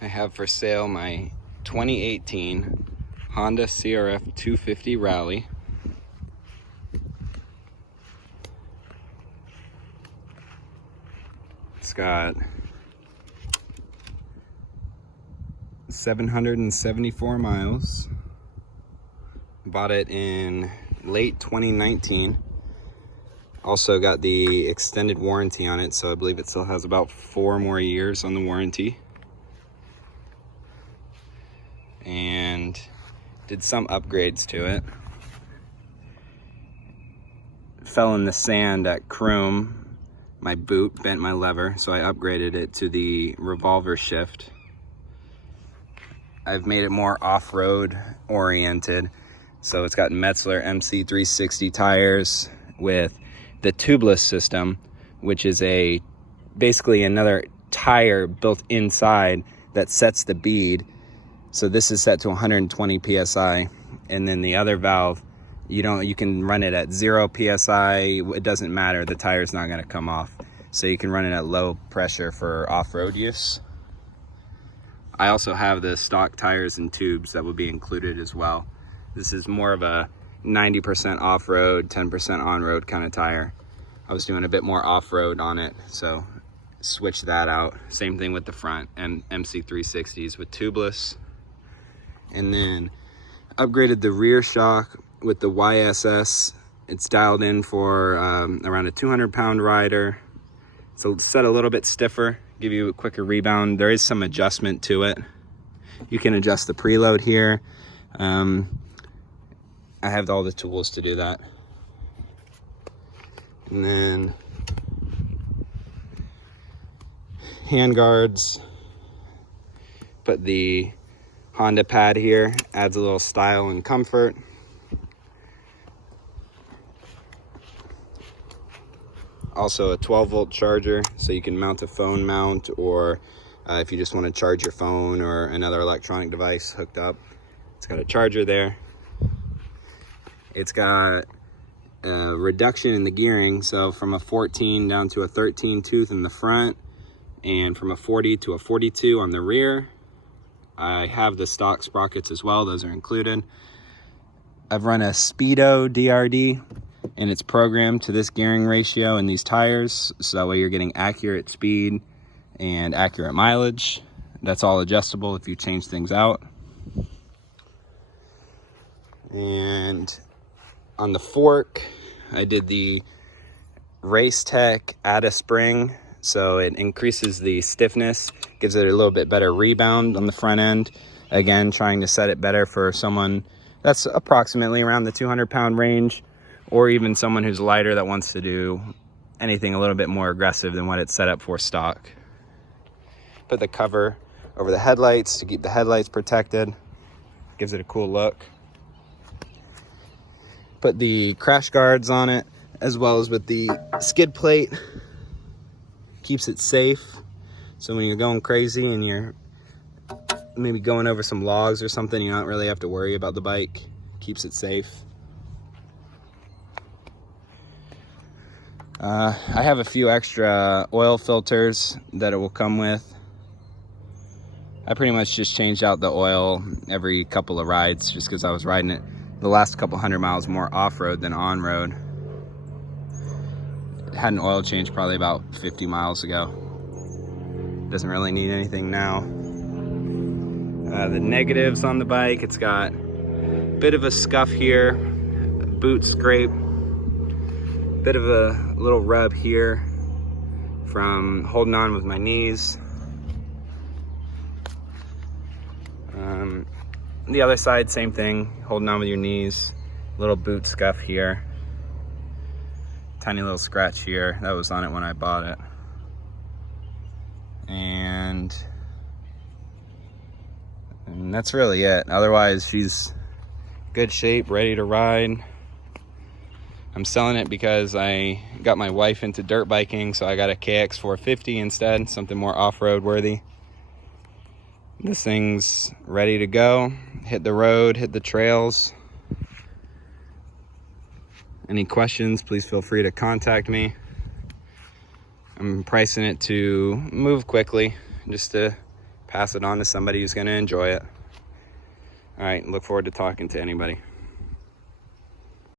I have for sale my 2018 Honda CRF 250 Rally. It's got 774 miles. Bought it in late 2019. Also got the extended warranty on it, so I believe it still has about 4 more years on the warranty. And did some upgrades to it. Fell in the sand at Croom. My boot bent my lever, so I upgraded it to the revolver shift. I've made it more off-road oriented. So it's got Metzler MC360 tires with the tubeless system, which is basically another tire built inside that sets the bead. So this is set to 120 PSI, and then the other valve, you can run it at 0 PSI. It doesn't matter, the tire's not gonna come off. So you can run it at low pressure for off-road use. I also have the stock tires and tubes that will be included as well. This is more of a 90% off-road, 10% on-road kind of tire. I was doing a bit more off-road on it, so switch that out. Same thing with the front and MC360s with tubeless. And then upgraded the rear shock with the YSS. It's dialed in for around a 200-pound rider. So it's set a little bit stiffer, give you a quicker rebound. There is some adjustment to it. You can adjust the preload here. I have all the tools to do that. And then hand guards. Put the Honda pad here, adds a little style and comfort. Also a 12-volt charger, so you can mount a phone mount, or if you just want to charge your phone or another electronic device hooked up. It's got a charger there. It's got a reduction in the gearing, so from a 14 down to a 13 tooth in the front, and from a 40 to a 42 on the rear. I have the stock sprockets as well, those are included. I've run a Speedo DRD, and it's programmed to this gearing ratio in these tires, so that way you're getting accurate speed and accurate mileage. That's all adjustable if you change things out. And on the fork, I did the Race Tech Add a Spring, so it increases the stiffness, gives it a little bit better rebound on the front end. Again, trying to set it better for someone that's approximately around the 200-pound range, or even someone who's lighter that wants to do anything a little bit more aggressive than what it's set up for stock. Put the cover over the headlights to keep the headlights protected. Gives it a cool look. Put the crash guards on it, as well as with the skid plate. Keeps it safe, so when you're going crazy and you're maybe going over some logs or something, you don't really have to worry about the bike. Keeps it safe. I have a few extra oil filters that it will come with. I pretty much just changed out the oil every couple of rides, just because I was riding it the last couple 100 miles more off-road than on-road. Had an oil change probably about 50 miles ago. Doesn't really need anything now. The negatives on the bike, it's got a bit of a scuff here, boot scrape, bit of a little rub here from holding on with my knees. The other side, same thing, holding on with your knees, little boot scuff here. Tiny little scratch here. That was on it when I bought it. And that's really it. Otherwise, she's good shape, ready to ride. I'm selling it because I got my wife into dirt biking, so I got a KX450 instead, something more off-road worthy. This thing's ready to go, hit the road, hit the trails. Any questions, please feel free to contact me. I'm pricing it to move quickly, just to pass it on to somebody who's going to enjoy it. All right, look forward to talking to anybody.